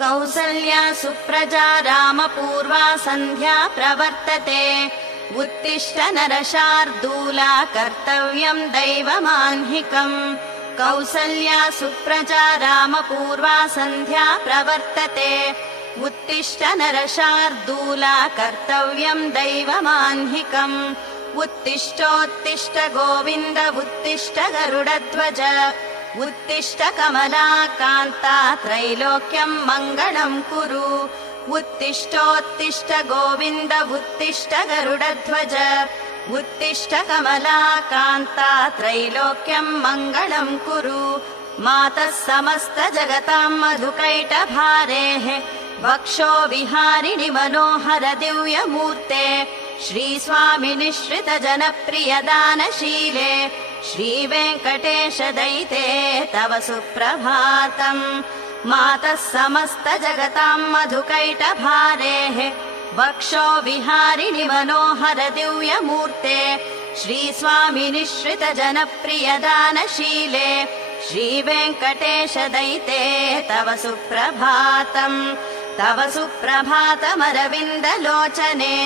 कौसल्या सुप्रजा रामपूर्वा सन्ध्या प्रवर्तते उत्तिष्ठ नरशार्दूला कर्तव्यम् दैवमाह्निकम् कौसल्या सुप्रजा रामपूर्वा सन्ध्या प्रवर्तते उत्तिष्ठ नरशार्दूला कर्तव्यम् दैवमाह्निकम् उत्तिष्ठोत्तिष्ठ गोविन्द उत्तिष्ठ गरुडध्वज उत्तिष्ठ कमलाकान्ता त्रैलोक्यम् मङ्गलम् कुरु उत्तिष्ठोत्तिष्ठ गोविन्द उत्तिष्ठ गरुडध्वज उत्तिष्ठ कमलाकान्ता त्रैलोक्यम् मङ्गलम् कुरु मातः समस्त जगताम् मधुकैटभारेः वक्षो विहारिणि मनोहर दिव्यमूर्ते श्रीस्वामि निःश्रित जनप्रिय दानशीले श्रीवेङ्कटेश दयिते तव सुप्रभातम् मातः समस्त जगताम् मधुकैटभारेः वक्षो विहारिणि मनोहर दिव्यमूर्ते श्रीस्वामि निःश्रित जनप्रिय दानशीले श्रीवेङ्कटेश दयिते तव सुप्रभातम् तव सुप्रभातमरविन्दलोचने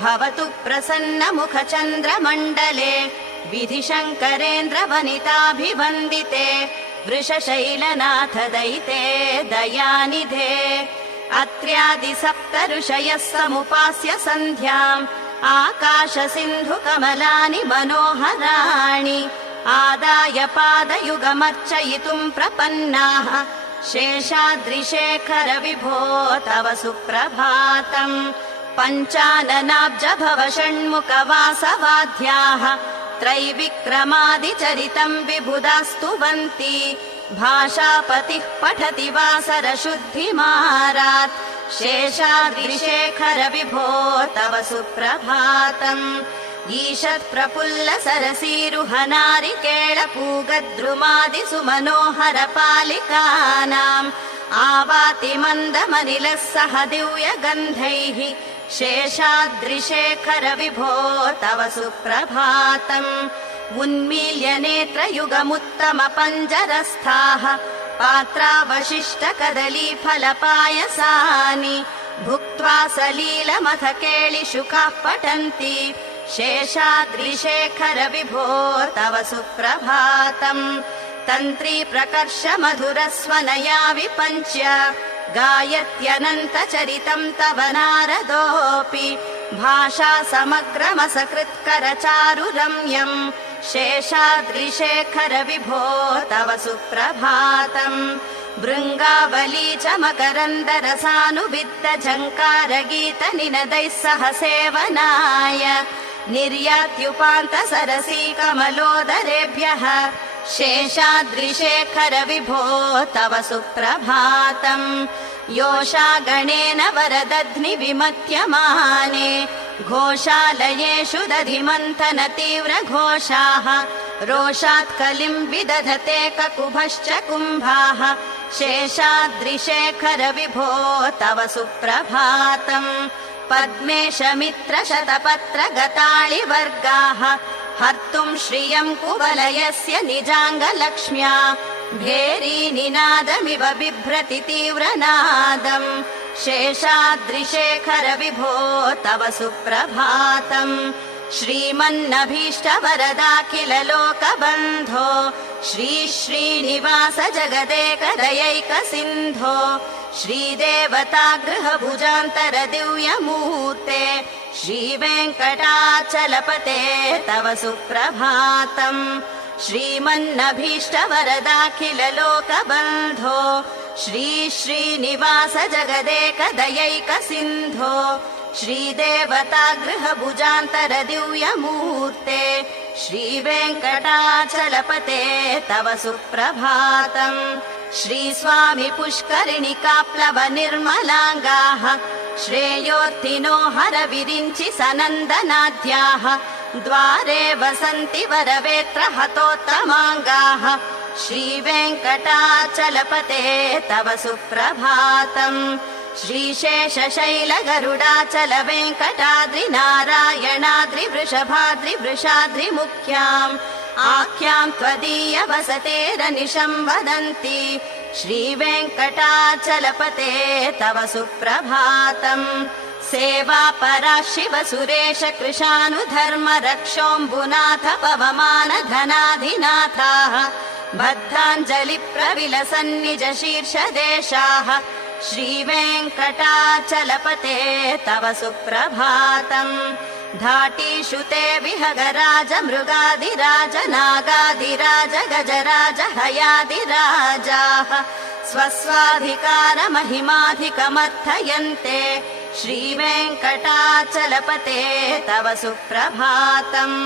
भवतु प्रसन्न मुख चन्द्रमण्डले विधिशङ्करेन्द्र वनिताभिवन्दिते वृषशैलनाथ दयिते दयानिधे अत्र्यादि सप्त ऋषयः समुपास्य सन्ध्याम् आकाश सिन्धु कमलानि मनोहराणि आदाय पादयुगमर्चयितुम् प्रपन्नाः शेषाद्रिशेखर विभो तव सुप्रभातम् पञ्चाननाब्ज भव षण्मुख वासवाद्याः त्रैविक्रमादिचरितम् विबुधास्तुवन्ति भाषापतिः पठति वासर शुद्धिमारात् शेषाद्रिशेखर विभो तव सुप्रभातम् ईषत् प्रफुल्ल सरसीरुहनारिकेळ पूगद्रुमादि सुमनोहर पालिकानाम् आवाति मन्दमनिलः सह दिव्य गन्धैः शेषाद्रिशेखर विभो तव सुप्रभातम् उन्मील्य नेत्र युगमुत्तम पञ्जरस्थाः पात्रावशिष्ट कदली फलपायसानि भुक्त्वा सलीलमथ केळिशुकाः पठन्ति शेषाद्रिशेखर विभो तव सुप्रभातम् तन्त्री प्रकर्ष मधुरस्वनया विपञ्च्य गायत्यनन्त चरितम् तव नारदोऽपि भाषा समग्रमसकृत्कर चारुरम्यम् शेषाद्रिशेखर विभो तव सुप्रभातम् भृङ्गावली च मकरन्दरसानुविद्ध झङ्कार गीत निनदैः सह सेवनाय निर्यात्युपान्त सरसी कमलोदरेभ्यः शेषाद्रिशेखर विभो तव सुप्रभातम् योषा गणेन वरदध्नि विमत्यमाने घोषालयेषु दधिमन्थन तीव्र घोषाः रोषात् कलिम् विदधते ककुभश्च कुम्भाः शेषाद्रिशेखर विभो तव सुप्रभातम् पद्मेश मित्र शतपत्र गताळिवर्गाः हर्तुम् श्रियम् कुवलयस्य निजाङ्गलक्ष्म्या भेरी निनादमिव बिभ्रति तीव्रनादम् शेषाद्रिशेखर विभो तव सुप्रभातम् श्रीमन्नभीष्ट वरदाखिल लोकबन्धो श्री श्रीनिवास जगदेक दयैक सिन्धो श्रीदेवतागृह भुजान्तर दिव्यमूर्ते श्रीवेङ्कटाचलपते तव सुप्रभातम् श्रीमन्नभीष्ट वरदाखिल लोकबन्धो श्री श्रीनिवास जगदेक दयैक सिन्धो श्रीदेवतागृह भुजान्तर दिव्यमूर्ते श्रीवेङ्कटाचलपते तव सुप्रभातम् श्रीस्वामि पुष्करिणिकाप्लव निर्मलाङ्गाः श्रेयोर्थिनो हर विरिञ्चि सनन्दनाद्याः द्वारे वसन्ति वरवेत्र हतोत्तमाङ्गाः श्रीवेङ्कटाचलपते तव सुप्रभातम् श्रीशेषशैल गरुडाचल वेङ्कटाद्रि नारायणाद्रि वृषभाद्रि वृषाद्रि मुख्याम् आख्याम् त्वदीय वसतेरनिशम् वदन्ति श्रीवेङ्कटाचलपते तव सुप्रभातम् सेवापरा शिव सुरेश कृशानुधर्म रक्षोऽम्बुनाथ पवमान धनाधिनाथाः बद्धाञ्जलि प्रविलसन्निज शीर्षदेशाः श्रीवेङ्कटाचलपते तव सुप्रभातम् धाटीषु ते विहगराज मृगादिराज नागादिराज गजराज हयादिराजाः स्वस्वाधिकार महिमाधिकमर्थयन्ते श्रीवेङ्कटाचलपते तव सुप्रभातम्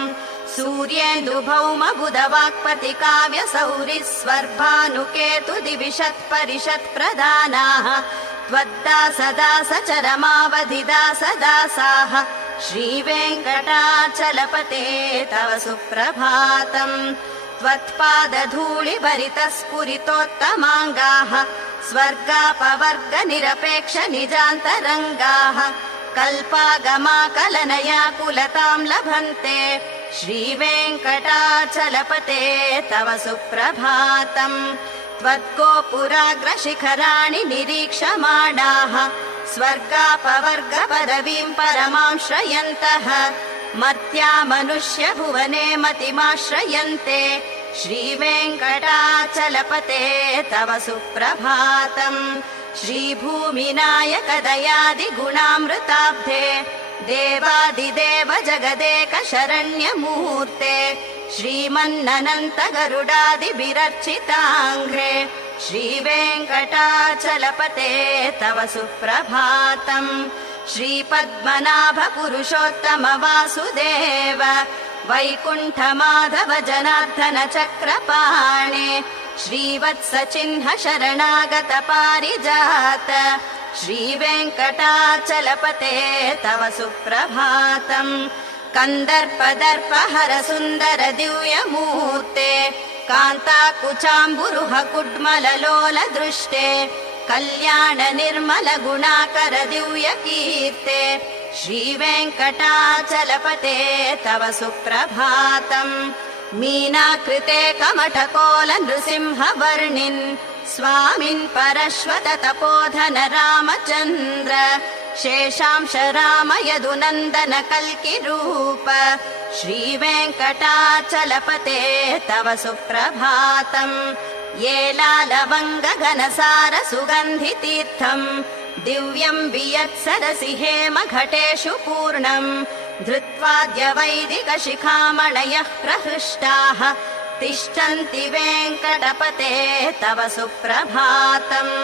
सूर्येन्दुभौम बुधवाक्पति काव्य सौरि स्वर्भानुकेतु दिविशत्परिषत् प्रदानाः त्वद्दास दास चरमावधि दास दासाः श्रीवेङ्कटाचलपते तव सुप्रभातम् त्वत्पादधूलि भरितः स्फुरितोत्तमाङ्गाः स्वर्गापवर्ग निरपेक्ष निजान्तरङ्गाः कल्पागमाकलनया कुलतां लभन्ते श्रीवेङ्कटाचलपते तव सुप्रभातम् त्वद्गोपुराग्रशिखराणि निरीक्षमाणाः स्वर्गापवर्ग पदवीं परमां श्रयन्तः मर्त्या मनुष्य भुवने मतिमाश्रयन्ते श्रीवेङ्कटाचलपते तव सुप्रभातम् श्रीभूमिनायक दयादिगुणामृताब्धे देवादिदेव जगदेक शरण्यमूर्ते श्रीमन्ननन्त गरुडादिभिरर्चिताङ्घ्रे श्रीवेङ्कटाचलपते तव सुप्रभातम् श्रीपद्मनाभ पुरुषोत्तम वासुदेव वैकुण्ठ माधव जनार्दन चक्रपाणे श्रीवत्स चिह्न शरणागत पारिजात श्रीवेङ्कटाचलपते तव सुप्रभातम् कन्दर्पदर्प हर सुन्दर दिव्यमूर्ते कान्ताकुचाम्बुरुह कुड्मललोल दृष्टे कल्याण निर्मल गुणाकर दिव्य कीर्ते श्रीवेङ्कटाचलपते तव सुप्रभातम् मीनाकृते कमठकोल नृसिंह वर्णिन् स्वामिन् परश्वत तपोधन रामचन्द्र शेषांश राम यदुनन्दन कल्कि रूप श्रीवेङ्कटाचलपते तव सुप्रभातम् ये लालवङ्ग घनसार सुगन्धि तीर्थम् दिव्यम् वियत्सरसि हेम घटेषु पूर्णम् धृत्वाद्य वैदिक शिखामणयः प्रहृष्टाः तिष्ठन्ति वेङ्कटपते तव सुप्रभातम्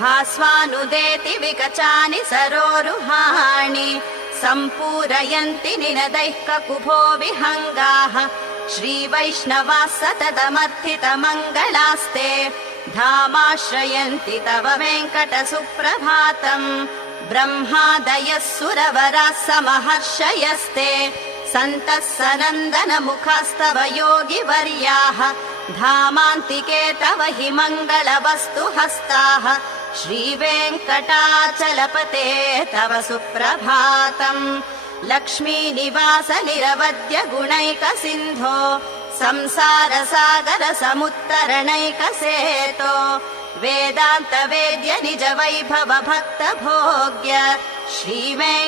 भास्वानुदेति विकचानि सरोरुहाणि सम्पूरयन्ति निनदैः ककुभो विहङ्गाः श्रीवैष्णवाः सततमर्थितमङ्गलास्ते धामाश्रयन्ति तव वेङ्कट सुप्रभातम् ब्रह्मादयः सुरवराः समहर्षयस्ते सन्तः सनन्दन मुखास्तव योगिवर्याः धामान्तिके तव हि मङ्गलवस्तु हस्ताः श्रीवेङ्कटाचलपते तव सुप्रभातम् लक्ष्मीनिवास निरवद्य गुणैक सिन्धो संसार सागर समुत्तरणैक सेतो वेदान्त वेद्य निज वैभव भक्त भोग्य श्रीवेङ्कटाचलपते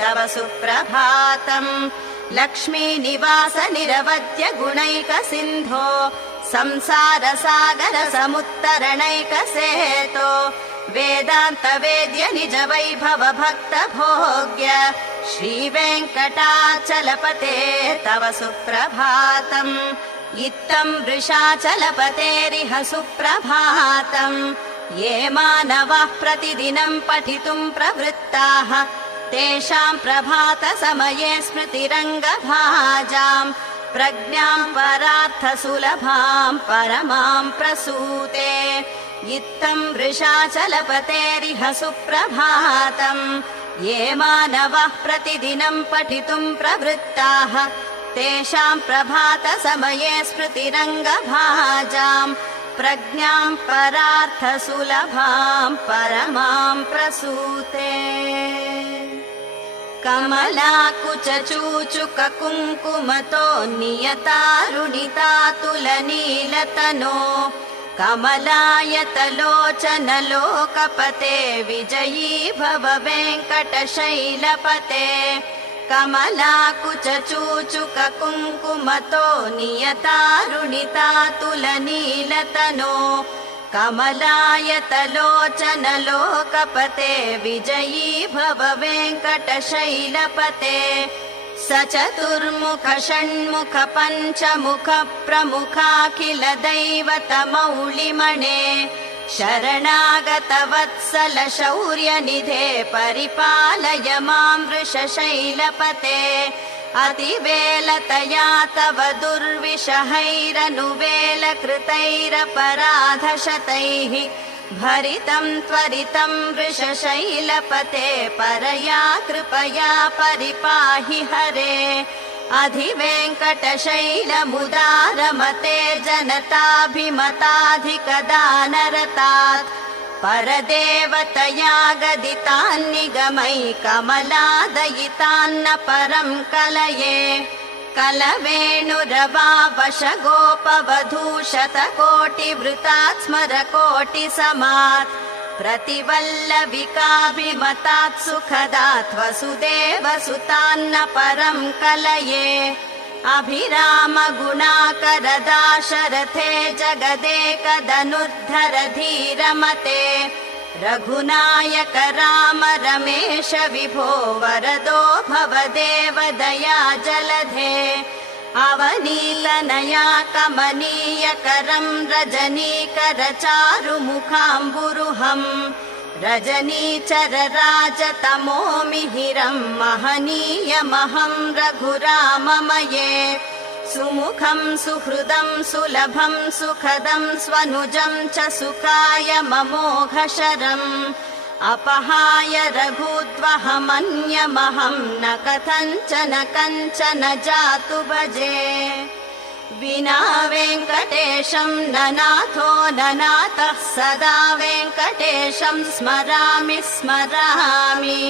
तव सुप्रभातम् लक्ष्मीनिवास निरवद्य गुणैक सिन्धो संसार सागर समुत्तरणैक सेतो वेदान्त वेद्य निज वैभव भक्त भोग्य श्रीवेङ्कटाचलपते तव सुप्रभातम् इत्थं वृषाचलपतेरिह सुप्रभातम् ये मानवाः प्रतिदिनं पठितुं प्रवृत्ताः तेषां प्रभात समये स्मृतिरङ्गभाजाम् प्रज्ञां परार्थ सुलभां परमां प्रसूते इत्थं वृषाचलपतेरिह सुप्रभातम् ये मानवाः प्रतिदिनं पठितुं प्रवृत्ताः तेषां प्रभात समये स्मृतिरङ्गभाजाम् प्रज्ञां परार्थ सुलभां परमां प्रसूते कमलाकुचूचुक कुङ्कुमतो नियतारुणितातुलनीलतनो कमलायतलोचन लोकपते विजयी भव वेङ्कटशैलपते कमलाकुचूचुक कुङ्कुमतो नियतारुणितातुलनीलतनो कमलायतलोचन लोकपते विजयी भव वेङ्कटशैलपते स चतुर्मुख षण्मुख पञ्चमुख प्रमुखाखिल दैवतमौलिमणे शरणागत वत्सल शौर्यनिधे परिपालय मां वृषशैलपते अतिवेलतया तव दुर्विषहैरनुवेलकृतैरपराधशतैः भरितं त्वरितं वृषशैलपते परया कृपया परिपाहि हरे अधिवेङ्कटशैलमुदारमते जनताभिमताधिकदानरतात् परदेवतया गदितान्निगमै कमलादयितान्न परं कलये कलवेणुरवावशगोपवधूशतकोटिवृतात् स्मरकोटिसमात् प्रतिवल्लविकाभिमतात् सुखदात् वसुदेवसुतान्न परं कलये अभिराम गुणाकरदाशरथे जगदेकदनुद्धर धीरमते रघुनायक राम रमेश विभो वरदो भवदेव दया जलधे अवनीलनया कमनीयकरं रजनीकर चारुमुखाम्बुरुहम् रजनीचर राजतमो मिहिरं महनीयमहं रघुराममये सुमुखं सुहृदं सुलभं सुखदं स्वनुजं च सुखाय ममोघशरम् अपहाय रघुद्वहमन्यमहं न कथञ्चन कञ्चन जातु भजे विना वेङ्कटेशं ननाथो ननाथः सदा वेङ्कटेशं स्मरामि स्मरामि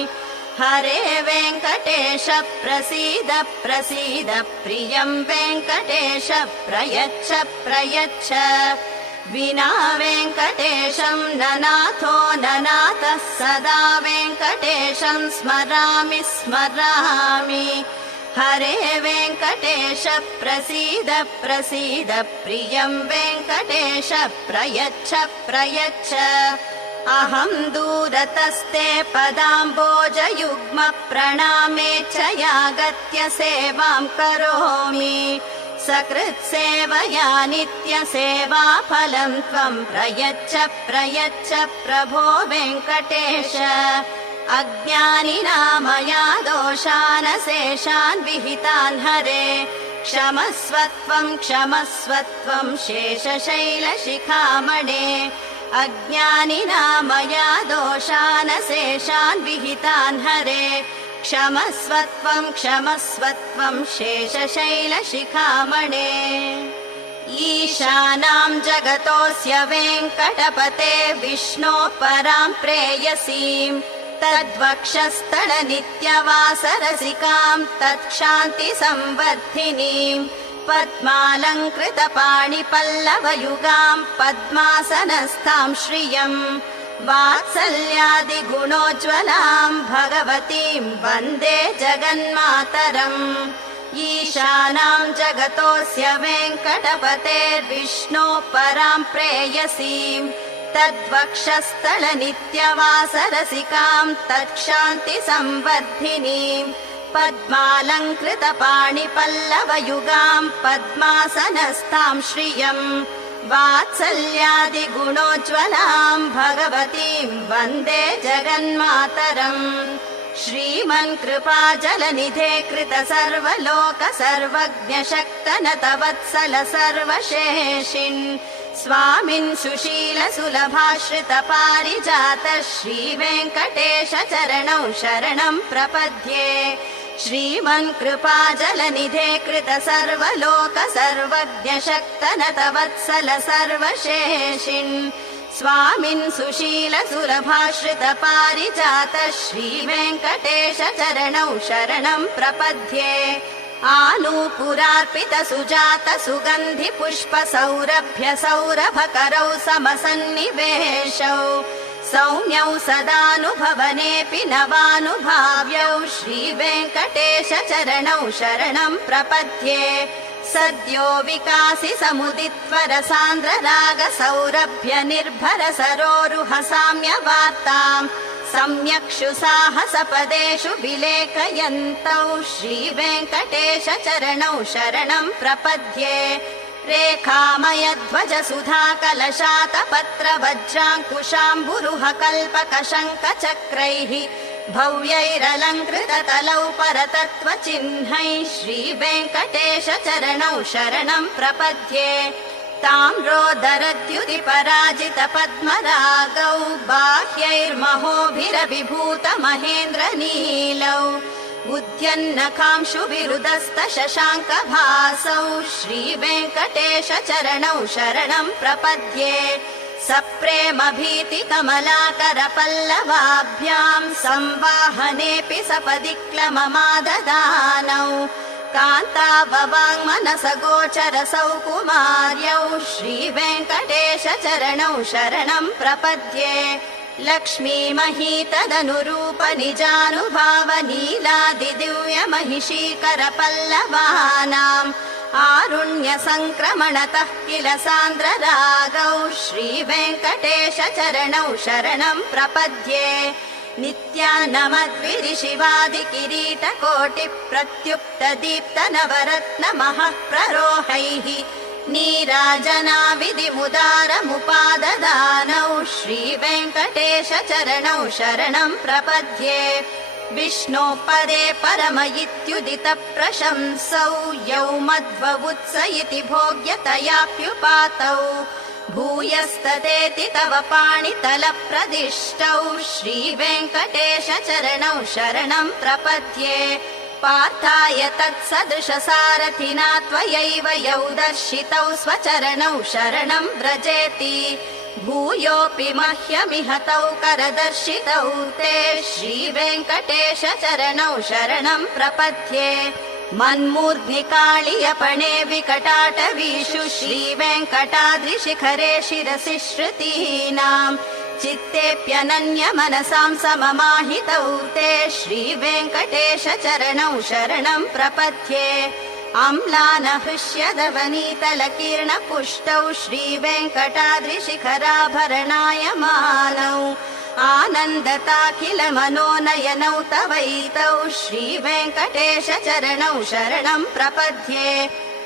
हरे वेङ्कटेश प्रसीद प्रसीद प्रियं वेङ्कटेश प्रयच्छ प्रयच्छ विना वेङ्कटेशं ननाथो ननाथः सदा वेङ्कटेशं स्मरामि स्मरामि हरे वेङ्कटेश प्रसीद प्रसीद प्रियं वेङ्कटेश प्रयच्छ प्रयच्छ अहं दूरतस्ते पदाम्बोजयुग्म प्रणामे च यागत्य सेवां करोमि सकृत्सेवया नित्यसेवाफलं त्वं प्रयच्छ प्रयच्छ प्रभो वेङ्कटेश अज्ञानिना दोषान् शेषान् विहितान् हरे क्षमस्वत्वं शेषशैलशिखामणे अज्ञानिना दोषान् शेषान् विहितान् हरे क्षमस्वत्वं शेषशैलशिखामणे ईशानां जगतोऽस्य वेङ्कटपते विष्णो परां प्रेयसीम् तद्वक्षस्थलनित्यवासरसिकां तत्क्षान्तिसंवर्धिनीम् पद्मालङ्कृतपाणिपल्लवयुगां पद्मासनस्थां श्रियम् वात्सल्यादिगुणोज्ज्वलां भगवतीं वन्दे जगन्मातरम् ईशानां जगतोऽस्य वेङ्कटपतेर्विष्णो परां प्रेयसीम् तद्वक्षस्थलनित्यवासरसिकां तत्क्षान्तिसंवर्धिनीम् पद्मालङ्कृतपाणिपल्लवयुगां पद्मासनस्थां श्रियम् वात्सल्यादिगुणोज्ज्वलां भगवतीं वन्दे जगन्मातरम् श्रीमन्कृपाजलनिधे कृत सर्वलोक सर्वज्ञ शक्तनत वत्सल सर्वशेषिन् स्वामिन् सुशील सुलभाश्रित पारिजात श्रीवेङ्कटेश चरणौ शरणं प्रपद्ये श्रीमन्कृपाजलनिधे कृत सर्वलोक सर्वज्ञ शक्तनत वत्सल सर्वशेषिन् स्वामिन् सुशील सुलभाश्रित पारिजात श्रीवेङ्कटेश चरणौ शरणं प्रपद्ये आनूपुरार्पित सुजात सुगन्धि पुष्प सौरभ्य सौरभकरौ समसन्निवेशौ सौम्यौ सदानुभवनेऽपि नवानुभाव्यौ श्रीवेङ्कटेश चरणौ शरणं प्रपद्ये सद्यो विकासि समुदित्वर सान्द्र राग सौरभ्य निर्भर सरोरुह साम्यवार्ताम् सम्यक्षु साहसपदेषु विलेखयन्तौ श्रीवेङ्कटेश चरणौ शरणं प्रपद्ये रेखामयध्वज सुधा कलशातपत्र वज्राङ्कुशाम्बुरुह कल्पकशङ्खचक्रैः भव्यैरलङ्कृततलौ परतत्त्वचिह्नैः श्रीवेङ्कटेश चरणौ शरणं प्रपद्ये ताम्रोदरद्युतिपराजित पद्मरागौ बाह्यैर्महोभिरविभूत महेन्द्रनीलौ उद्यन्नकांशुविरुदस्त शशाङ्कभासौ श्रीवेङ्कटेश चरणौ शरणं प्रपद्ये सप्रेमभीति कमलाकर पल्लवाभ्याम् संवाहनेऽपि सपदि क्लममाददानौ कान्ताववाङ्मनसगोचर सौकुमार्यौ श्रीवेङ्कटेश चरणौ शरणं प्रपद्ये लक्ष्मीमहीतदनुरूप निजानुभाव नीलादिदिव्य महिषीकर पल्लवानाम् आरुण्य सङ्क्रमणतः किल सान्द्र रागौ श्रीवेङ्कटेश चरणौ शरणं प्रपद्ये नित्यानमद्विधि शिवादि किरीटकोटि प्रत्युक्त दीप्त नवरत्न महः प्ररोहैः नीराजना विधिमुदारमुपाददानौ श्रीवेङ्कटेश चरणौ शरणं प्रपद्ये विष्णो पदे परम इत्युदित प्रशंसौ यौ मध्ववुत्स इति भोग्यतयाप्युपातौ भूयस्ततेति तव पाणितलप्रदिष्टौ श्रीवेङ्कटेश चरणौ शरणं प्रपद्ये पार्थाय तत्सदृश सारथिना त्वयैव यौ दर्शितौ स्वचरणौ शरणं व्रजेति भूयोऽपि मह्यमिह तौ करदर्शितौ ते श्रीवेङ्कटेश चरणौ शरणं प्रपद्ये मन्मूर्ध्निकाळियपणे विकटाटवीषु श्रीवेङ्कटाद्रिशिखरे शिरसि श्रुतीनाम् चित्तेऽप्यनन्य मनसां सममाहितौ ते श्रीवेङ्कटेश चरणौ शरणं प्रपद्ये अम्लानहृष्यदवनीतलकीर्णपुष्टौ श्रीवेङ्कटाद्रिशिखराभरणायमानौ आनन्दताखिल मनोनयनौ तवैतौ श्रीवेङ्कटेश चरणौ शरणं प्रपद्ये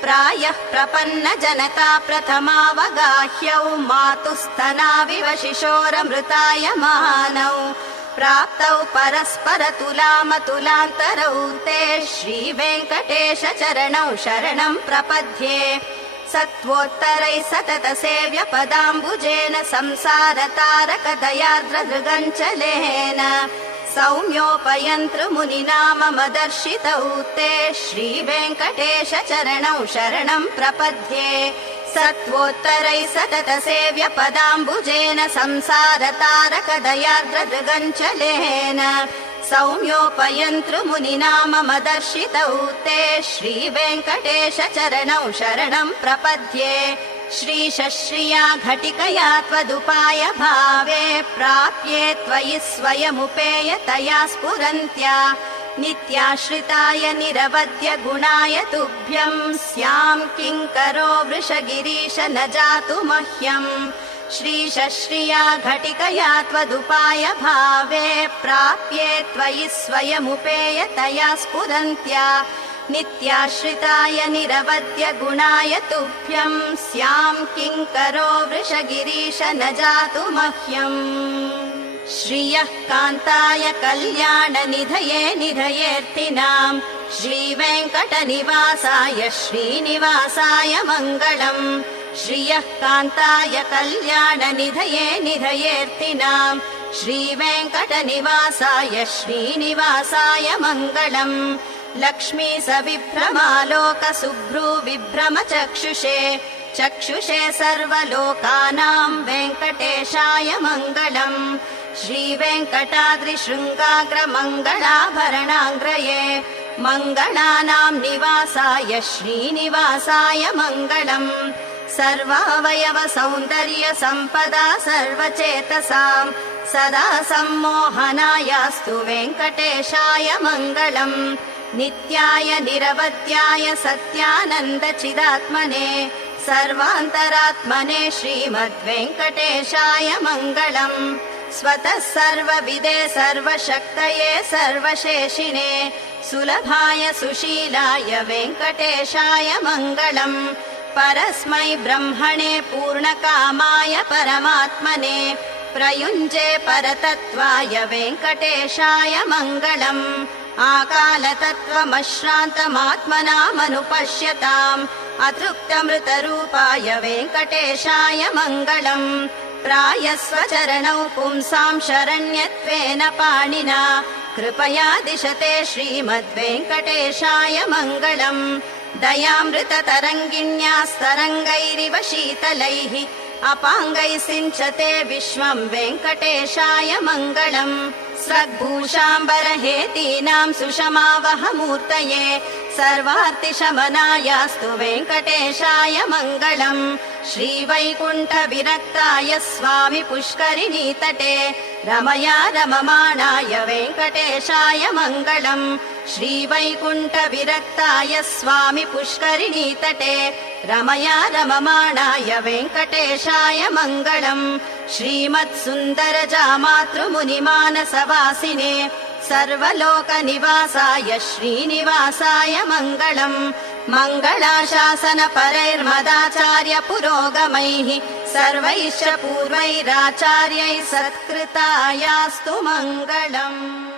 प्रायः प्रपन्न जनता प्रथमावगाह्यौ मातुस्तनाविव शिशोरमृतायमानौ प्राप्तौ परस्पर तुलामतुलान्तरौ ते श्रीवेङ्कटेश चरणौ शरणं प्रपद्ये सत्त्वोत्तरैः सतत सेव्य पदाम्बुजेन संसारतारकदयार्द्रदृगञ्चलेन सौम्योपयन्तृमुनिना मम दर्शितौ ते श्रीवेङ्कटेश चरणौ शरणं प्रपद्ये सत्त्वोत्तरैः सतत सेव्य पदाम्बुजेन संसारतारकदयार्द्रदृगञ्चलेन सौम्योपयन्तृमुनिना मम दर्शितौ ते श्रीवेङ्कटेश चरणौ शरणं प्रपद्ये श्रीशश्रिया घटिकया त्वदुपाय भावे प्राप्ये त्वयि स्वयमुपेयतया स्फुरन्त्या नित्याश्रिताय निरवद्य गुणाय तुभ्यं स्यां किङ्करो वृषगिरीश न जातु मह्यम् श्रीशश्रिया घटिकया त्वदुपाय भावे प्राप्ये त्वयि स्वयमुपेयतया स्फुरन्त्या नित्याश्रिताय निरवद्य गुणाय तुभ्यं स्यां किङ्करो वृषगिरीश न जातु मह्यम् श्रियः कान्ताय कल्याणनिधये निधयेऽर्थिनाम् श्रीवेङ्कटनिवासाय श्रीनिवासाय मङ्गलम् श्रियः कान्ताय कल्याणनिधये निधयेऽर्थिनाम् श्रीवेङ्कटनिवासाय श्रीनिवासाय मङ्गलम् लक्ष्मी सविभ्रमालोक सुभ्रू विभ्रम चक्षुषे सर्वलोकानां वेङ्कटेशाय मङ्गलम् श्रीवेङ्कटाद्रिशृङ्गाग्रमङ्गलाभरणाङ्ग्रये मङ्गलानां निवासाय श्रीनिवासाय मङ्गलम् सर्वावयव सौन्दर्य सम्पदा सर्वचेतसां सदा सम्मोहनायास्तु वेङ्कटेशाय मङ्गलम् नित्याय निरवध्याय सत्यानन्द चिदात्मने सर्वान्तरात्मने श्रीमद्वेङ्कटेशाय मङ्गलम् स्वतः सर्वविदे सर्वशक्तये सर्वशेषिणे सुलभाय सुशीलाय वेङ्कटेशाय मङ्गलम् परस्मै ब्रह्मणे पूर्णकामाय परमात्मने प्रयुञ्जे परतत्त्वाय वेङ्कटेशाय मङ्गलम् आकालतत्त्वमश्रान्तमात्मनामनुपश्यताम् अतृप्तमृतरूपाय वेङ्कटेशाय मङ्गलम् प्रायस्वचरणौ पुंसां शरण्यत्वेन पाणिना कृपया दिशते श्रीमद्वेङ्कटेशाय मङ्गलम् दयामृततरङ्गिण्यास्तरङ्गैरिव शीतलैः अपाङ्गैः सिञ्चते विश्वं वेङ्कटेशाय मङ्गलम् स्रग्भूषाम्बरहेतीनां सुषमावहमूर्तये सर्वार्तिशमनायास्तु वेङ्कटेशाय मङ्गलम् श्रीवैकुण्ठविरक्ताय स्वामि पुष्करिणीतटे रमया रममाणाय वेङ्कटेशाय मङ्गलम् श्रीवैकुण्ठविरक्ताय स्वामि पुष्करिणीतटे रमया रममाणाय वेङ्कटेशाय मङ्गलम् श्रीमत्सुन्दरजामातृमुनिमानसवासिने सर्वलोकनिवासाय श्रीनिवासाय मङ्गलम् मङ्गलाशासनपरैर्मदाचार्य पुरोगमैः सर्वैश्च पूर्वैराचार्यैः सत्कृतायास्तु मङ्गलम्।